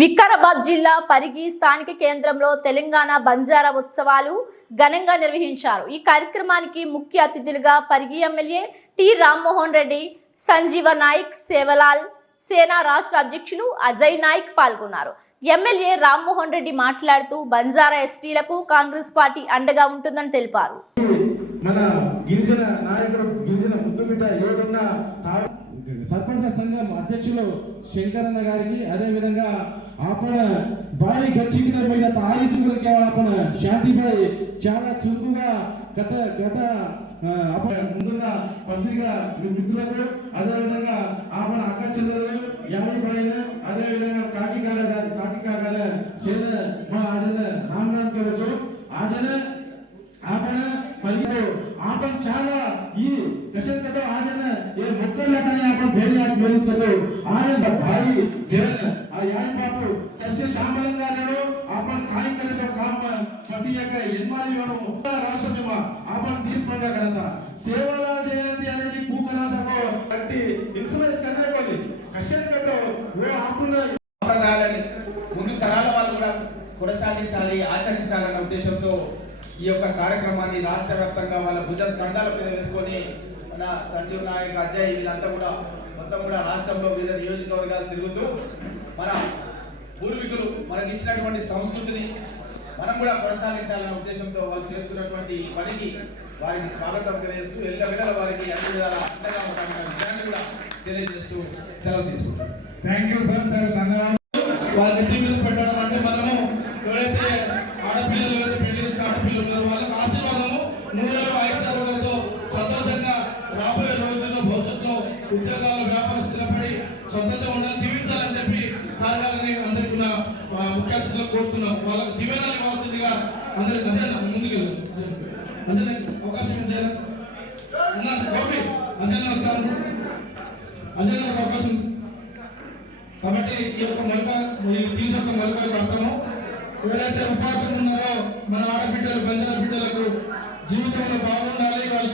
వికారాబాద్ జిల్లా పరిగి స్థానిక కేంద్రంలో తెలంగాణ బంజారా ఉత్సవాలు ఘనంగా నిర్వహించారు. ఈ కార్యక్రమానికి ముఖ్య అతిథులుగా పరిగి ఎమ్మెల్యే టి రామ్మోహన్ రెడ్డి సంజీవ నాయక్ సేవలాల్ సేనా రాష్ట్ర అధ్యక్షులు అజయ్ నాయక్ పాల్గొన్నారు. ఎమ్మెల్యే రామ్మోహన్ రెడ్డి మాట్లాడుతూ బంజారా ఎస్టీలకు కాంగ్రెస్ పార్టీ అండగా ఉంటుందని తెలిపారు. మన గిరిజన నాయకుడు గిరిజన సర్పంచ సంఘం అధ్యక్షులు శంకరన్న గారికి అదేవిధంగా ఆపణ భారీ గచ్చిన మీద ఆయుధులకి ఆపణ శాంతిపై చాలా చురుకుగా గత గత ముందున్న పత్రిక మిత్రులకు అదేవిధంగా ఆపణ అక్క చెల్లెలు యాభై పైన అదేవిధంగా కాకి కాగల కాకి కాగల సేన మా ఆజన రామనాథ్ కావచ్చు ఆజన ఆపణ మరియు ఆపణ చాలా ఈ మేల్నాటి మేలుచలు ఆయన భారీ దేవుని ఆ యాని పాపు సస్య శ్యామలంగా నేను ఆపణ కాయకలతో కామ సతీయక ఎన్మాలియోను రాష్ట్రమేమ ఆపణ తీసుకుండగలత సేవల జయంతి అనేది కూకలాసకో కట్టి ఇన్ఫ్లుయెన్స్ కనైపోయి కష్టం కట్టో ఓ ఆపున ముందు తరాల వాళ్ళు కూడా కొనసాగించాలి ఆచరించాలన్న ఉద్దేశంతో ఈ యొక్క కార్యక్రమాన్ని రాష్ట్ర వ్యాప్తంగా వాళ్ళ భుజ స్కంధాల మీద వేసుకొని మన సంజీవ్ నాయక్ అజయ్ వీళ్ళంతా కూడా మొత్తం కూడా రాష్ట్రంలో వివిధ నియోజకవర్గాలు తిరుగుతూ మన పూర్వీకులు మనకి ఇచ్చినటువంటి సంస్కృతిని మనం కూడా కొనసాగించాలన్న ఉద్దేశంతో వాళ్ళు చేస్తున్నటువంటి పనికి వారికి స్వాగతం తెలియజేస్తూ ఎల్ల విధాల వారికి అన్ని విధాల అండగా ఉంటామన్న విషయాన్ని కూడా తెలియజేస్తూ సెలవు తీసుకుంటాం థ్యాంక్ యూ సార్ సార్ ధన్యవాదాలు. ఉద్యోగాలు వ్యాపారం స్థిరపడి స్వతంత్ర ఉండాలి దీవించాలని చెప్పి సార్ గారిని అందరికీ ముఖ్య అతిథులు కోరుతున్నాం. వాళ్ళకి దీవెనాలు కావాల్సిందిగా అందరికి అదే ముందుకు అదే అవకాశం ఇచ్చారు అన్న గోపి అజయ్ వచ్చారు. అజయ్ అవకాశం. కాబట్టి ఈ యొక్క మొలక ఈ తీసి యొక్క మొలకలు పడతాము ఎవరైతే ఉపాసం ఉన్నారో మన ఆడబిడ్డలు బంజారా బిడ్డలకు జీవితంలో బాగుండాలి వాళ్ళు